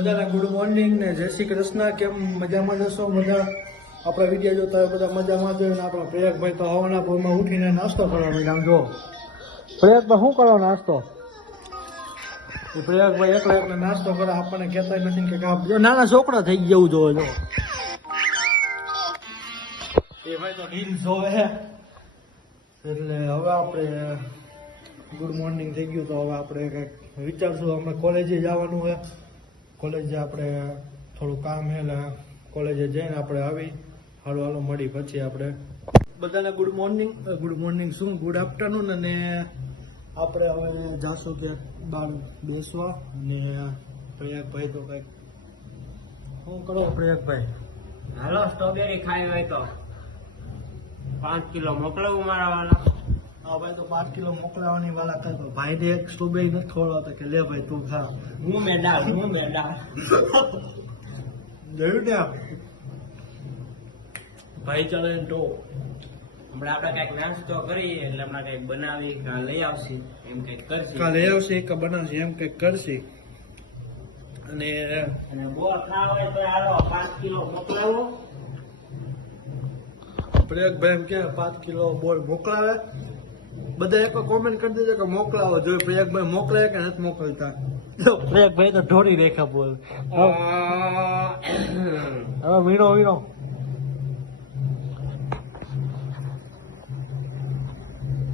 બધાને good morning ને જય શ્રી કૃષ્ણ. કેમ મજામાં જશો? બધા આપણા વિડીયો જોતા હોય બધા મજામાં જ હોય ને આપણા પ્રયાગભાઈ તો હવાના પોરમાં ઉઠીને નાસ્તો કરવા માંડ્યા. જો પ્રયાગભાઈ શું કરો નાસ્તો? એ પ્રયાગભાઈ એકલા નાસ્તો કરે, આપણને કહેતા નથી કે નાના છોકરા થઈ જવું જોવે. જો એ ભાઈ તો રીલ્સ જોવે એટલે હવે આપણે ગુડ મોર્નિંગ થઈ ગયું તો હવે આપણે કંઈક વિચારશું. અમે કોલેજે જવાનું છે, કોલેજે આપણે થોડું કામ છે એટલે કોલેજે જઈને આપણે આવી હાલો હાલો મળી પછી આપણે બધાને ગુડ મોર્નિંગ શું ગુડ આફ્ટરનૂન. અને આપણે હવે જાશું કે બહાર બેસવા. અને પ્રયાગભાઈ તો કંઈક શું કરો પ્રયાગભાઈ? હાલો સ્ટ્રોબેરી ખાવી હોય તો 5 કિલો મોકલાવું મારા વાળા. હા ભાઈ તો 5 કિલો મોકલાવાની વાલા કરતો. ભાઈને એક સ્ટ્રોબેરી નથી ખવડાવતા કે લે ભાઈ તું ખા. હું મેડા જોયું ને ભાઈ ચાલે તો હમણાં આપણે કઈક નાસ્તો કરીએ એટલે હમણાં કઈક બનાવી કાં લઈ આવશે એમ કઈક કરશે. કાલે આવશે કે બનાવશે એમ કંઈક કરશે. અને બહુ ખાવા હોય તો હાલો 5 કિલો મોકલાવો. પ્રયાગભાઈ એમ કે 5 કિલો બોલ મોકલાવે. બધા એક કોમેન્ટ કરી દેજો કે મોકલાવો જોઈએ. પ્રયાગભાઈ મોકલાવે કે નથી મોકલતા? પ્રયાગભાઈ તો ઢોરી રેખા બોલ. હવે વીણો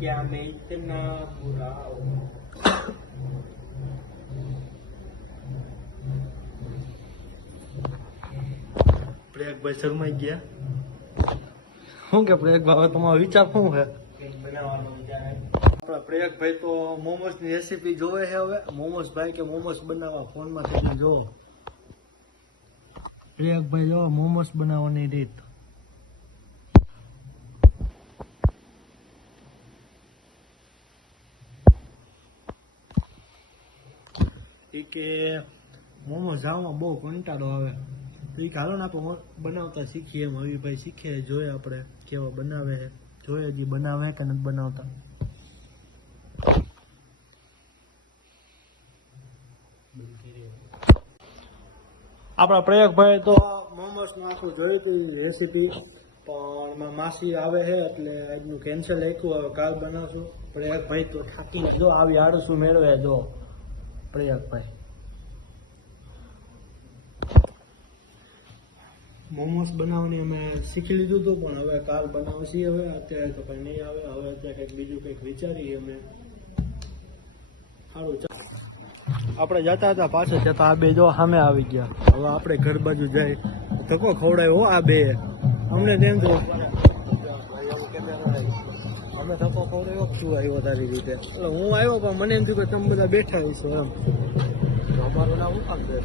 क्या मैं इतना बुरा हूँ. પ્રયાગભાઈ શરમાઈ ગયા. શું કે પ્રયાગભાઈ હવે તમારો વિચાર શું છે? બનાવવાનો વિચાર આપણા પ્રયાગભાઈ તો મોમોસની રેસીપી જોવે છે. હવે મોમોસ ભાઈ કે મોમોસ બનાવવા ફોનમાં થઈ જો પ્રયાગભાઈ જો મોમોસ બનાવવાની રીત. કે મોમોસ જાવામાં બહુ કંટાળો આવે તો એ હાલો ને આપણે બનાવતા શીખીએ. એમ હવીભાઈ શીખે જોઈએ આપણે કેવા બનાવે છે, જોઈએ હજી બનાવે કે નથી બનાવતા. આપણા પ્રયાગભાઈ તો મોમોસનું આખું જોયું હતું રેસીપી, પણ એમાં માસી આવે છે એટલે આજનું કેન્સલ રાખ્યું. હવે કાલ બનાવશું. પ્રયાગભાઈ તો થાકીને જો આવી આળસું મેળવે. જો પ્રયાગભાઈ મોમોસ બનાવવાની અમે શીખી લીધું હતું, પણ હવે કાલ બનાવશી. હવે અત્યારે તો કંઈ નહીં આવે. હવે અત્યારે કંઈક બીજું કંઈક વિચારીએ અમે. સારું ચાલ આપણે જતા હતા પાછળ જતા આ બે જો સામે આવી ગયા. હવે આપણે ઘર બાજુ જાય ધક્કો ખવડાવ્યો આ બે અમને તેમ તો અમે ધક્કો ખવડાવ્યો. શું આવ્યો તારી રીતે? એટલે હું આવ્યો પણ મને એમ થયું કે તમે બધા બેઠા હશો એમ. અમારું નામ શું છે?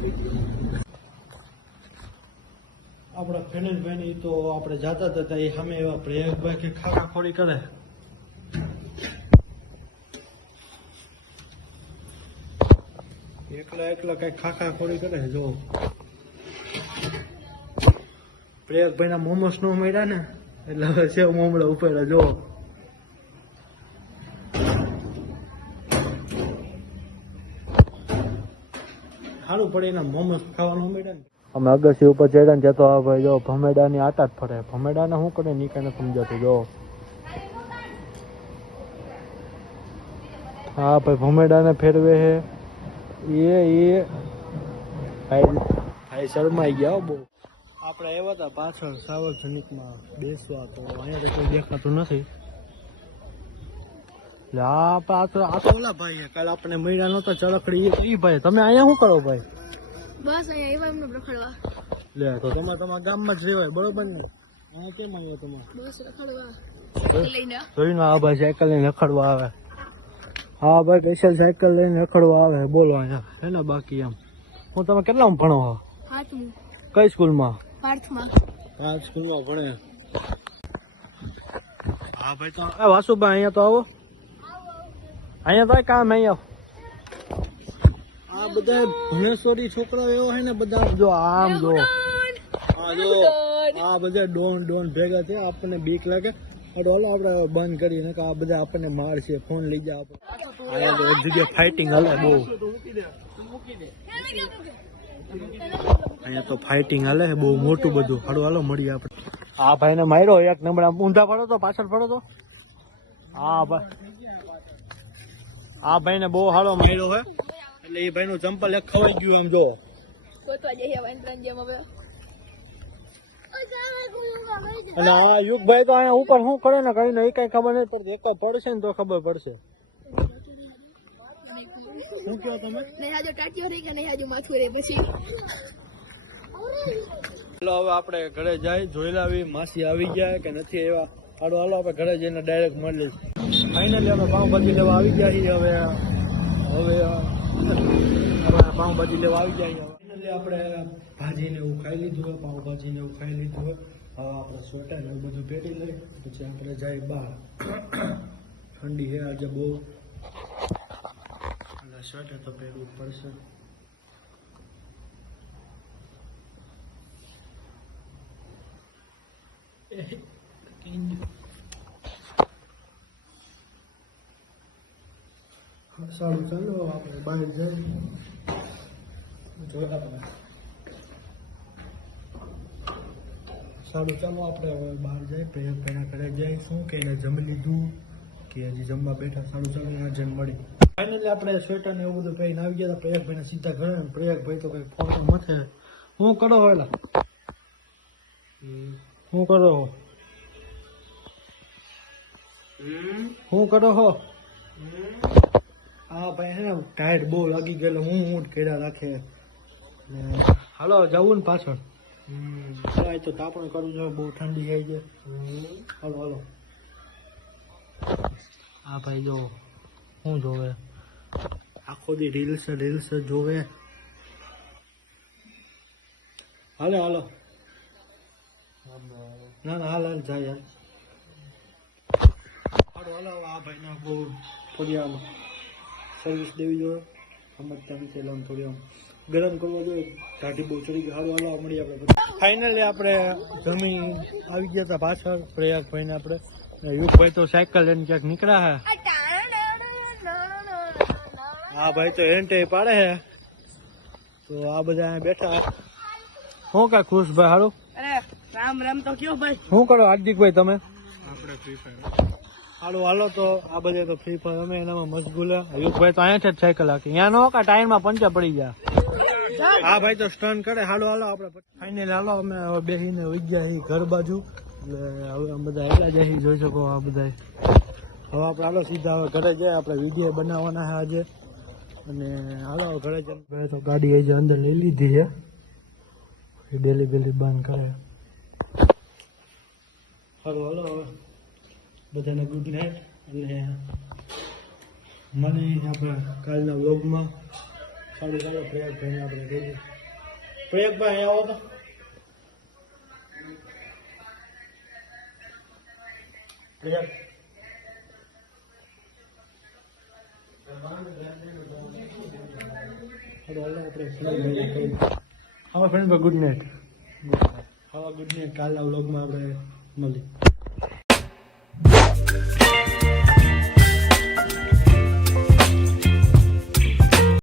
આપણા ફેનલભાઈ તો આપણે જાતા હતા એ સામે એવા પ્રયાગભાઈ કે ખાખા ખોરી કરે. એકલા કઈ ખાખા ખોરી કરે. જો પ્રયાગભાઈ ના મોમોસ નો મળ્યા ને એટલે હવે સેવ મોમડા ઉપર. જો સારું પડે એના મોમોસ ખાવાનું મળ્યા ને. અમે અગસ્તી ઉપર ચડ્યા ને જતો આ ભાઈ જો ભમેડા ની આટા જ ફરે. ભમેડા ને શું કરે નીકળે સમજાતું. જો હા ભાઈ ભમેડા ને ફેરવે છે એ ભાઈ શરમાઈ ગયા બહુ. આપણે આવ્યા હતા પાછળ સાર્વજનિકમાં બેસવા તો અહીંયા તો કોઈ દેખાતું નથી. એટલે આ પાછળ આ તો ઓલા ભાઈ કાલે આપણે મળ્યા નહોતા ચળકડી એ ભાઈ. તમે અહીંયા શું કરો ભાઈ? બસ અહીંયા એમને રખડવા. લે તો તમારા ગામમાં જ રહેવાય બરોબર ને? અહીંયા કેમ આવ્યો તમારે? બસ રખડવા લઈને જોયું ને આ ભાઈ સાયકલ લઈને રખડવા આવે. હા ભાઈ સ્પેશિયલ સાયકલ લઈને રખડવા આવે. બોલો અહીંયા હે ને બાકી એમ. હું તમે કેટલામાં ભણો છો? 8મું. કઈ સ્કૂલમાં? 8માં. 5 સ્કૂલમાં ભણે. હા ભાઈ તો એ વાસુભાઈ અહીંયા તો આવો. અહીંયા તો કામ અહીંયા આ બધા ભુવનેશ્વરી છોકરાઓ એવા હોય ને બધા. જો આમ જો હા જો આ બધા ડોન ભેગા થયા. આપણને બીક લાગે. હાલો આપણે બંધ કરીને આ બધા આપણને મારશે. ફોન લઈ જાય આપણે. અહીંયા તો એક જગ્યાએ ફાઇટિંગ હાલે બહુ. અહીંયા તો ફાઇટિંગ હાલે છે બહુ મોટું બધું. હાલો હાલો મળીએ આપણે. આ ભાઈને માર્યો એક નંબર. આમ ઊંધા પડો તો પાછળ પડો તો. હા ભાઈ, આ ભાઈને બહુ હાલો માર્યો છે. એટલે એ ભાઈનું ચંપલ એક ખવાઈ ગયું. આમ જો ગોતવા જઈએ હવે એન્ટ્રન્સ જેમ હવે. અને આ યુગભાઈ તો અહીંયા ઉપર શું કરે ને કઈ ને એ કઈ ખબર નહીં પડતી. એક પડશે ને તો ખબર પડશે. શું કહો તમે? નહીં હાજો ટાટીઓ થઈ કે નહીં હાજો માથું રે પછી. ચાલો હવે આપણે ઘરે જાય જોઈ લાવી માસી આવી ગયા કે નથી આવ્યા. હાલો હાલો આપણે ઘરે જઈને ડાયરેક્ટ મળી લઈશું. ફાઇનલી આપણે પાઉંભાજી લેવા આવી ગયા છીએ. હવે પાઉંભાજી લેવા આવી ગયા. ફાઇનલી આપણે ભાજીને એવું ખાઈ લીધું હોય, પાઉંભાજીને એવું ખાઈ લીધું હોય. હવે આપણે સ્વેટર ને એવું બધું પહેરી લઈ પછી આપણે જાય બહાર. ઠંડી છે આજે બહુ, એટલે સ્વેટર તો પહેરવું જ પડશે. સારું ચાલો આપણે બહાર જઈએ. સારું ચાલો આપણે હવે બહાર જઈએ. પહેલા ઘરે જઈએ. શું કે એને જમી લીધું કે હજી જમવા બેઠા? સારું ચાલો ત્યાં જઈને મળી. ફાઇનલી આપણે સ્વેટર ને એવું બધું પહેરીને આવી ગયા હતા. પ્રયાગભાઈને સીધા ઘરે. પ્રયાગભાઈ તો કઈ ફોટો મથે. શું કરો એલા? શું કરો હો? શું કરો હો? હા ભાઈ હે ને ટાયર બહુ લાગી ગયેલો. હું કર્યા રાખે. હાલો જવું ને પાછળ. તો તાપણ કરવું જોઈએ. બહુ ઠંડી થઈ છે. હાલો હાલો. હા ભાઈ જો શું જોવે? આખો દી રીલ્સ જોવે. હાલો હાલો. ના ના હાલ હાલ જાય. હાલો હાલો. આ ભાઈને બહુ થોડી આમ સર્વિસ દેવી જોઈએ. સમજતા નથી એટલે આમ થોડી આમ ગરમ કરવા જોઈએ. ટાઢી બહુ ચડી ગઈ. હાલો હાલો મળી આપણે. ફાઇનલી આપણે જમી આવી ગયા હતા પાછળ. પ્રયાગભાઈને આપણે યુગભાઈ તો સાયકલ લઈને ક્યાંક નીકળ્યા છે. હા ભાઈ તો એન્ટે પાડે છે. તો આ બધા અહીંયા બેઠા. શું કા ખુશભાઈ હારું? અરે રામ રામ તો કયો ભાઈ. શું કરો હાર્દિકભાઈ તમે? આપણે ફ્રી ફાયર. હાલો હાલો. તો આ બધા તો ફ્રી ફાયર અમે એનામાં મશગુલ. યુગભાઈ તો અહીંયા જ સાયકલ હાકી. અહીંયા નો કા ટાયરમાં પંચર પડી ગયા. હા ભાઈ તો સ્ટન કરે. હાલો હાલો આપણે ફાઇનલી હાલો અમે હવે બેસીને વહી ગયા છીએ ઘર બાજુ. એટલે હવે અમે બધા એકલા જઈ જોઈ શકો આ બધા. હવે આપણે હાલો સીધા હવે ઘરે જાય. આપણે વિડીયો બનાવવાના છે આજે. અને હાલો ઘરે જઈને તો ગાડી હજી અંદર લઈ લીધી છે. ડેલી બંધ કરે. હાલો હાલો હવે બધાને ગુડ નાઇટ. અને મને આપણે કાલના વ્લોગમાં સારું ચાલો પ્રયાગભાઈને આપણે કહીએ. પ્રયાગભાઈ અહીંયા આવો તો. પ્રયાગ હવે ફ્રેન્ડ ગુડ નાઇટ. હવે ગુડ નાઇટ. કાલના વ્લોગમાં આપણે મળીએ.